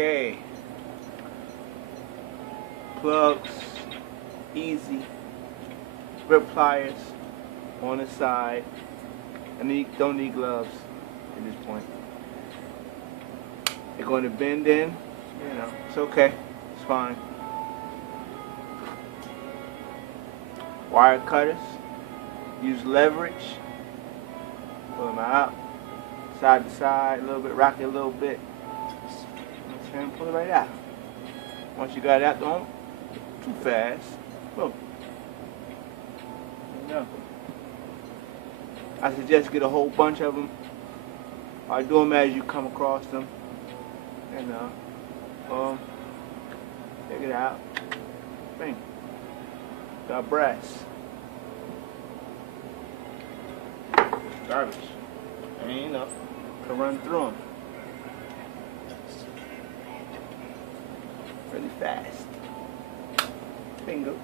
Okay. Plugs, easy. Grip pliers on the side. And you don't need gloves at this point. They're going to bend in. You know, it's okay. It's fine. Wire cutters. Use leverage. Pull them out. Side to side, a little bit, rock it a little bit. And pull it right out. Once you got it out, don't too fast. Boom. There you go. I suggest get a whole bunch of them. Or do them as you come across them. You know. Take it out. Bang. Got brass. Garbage. And you know, can run through them. Really fast. Bingo.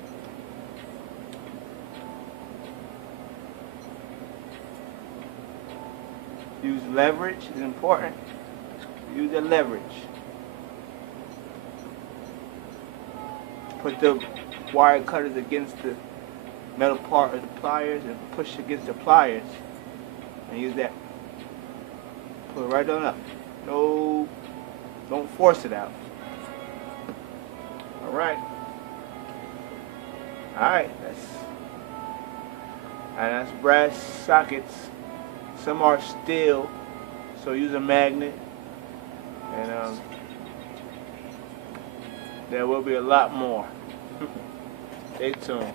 Use leverage is important. Use the leverage. Put the wire cutters against the metal part of the pliers and push against the pliers. And use that. Pull it right on up. No, don't force it out. Alright, that's brass sockets. Some are steel, so use a magnet. And there will be a lot more. Stay tuned.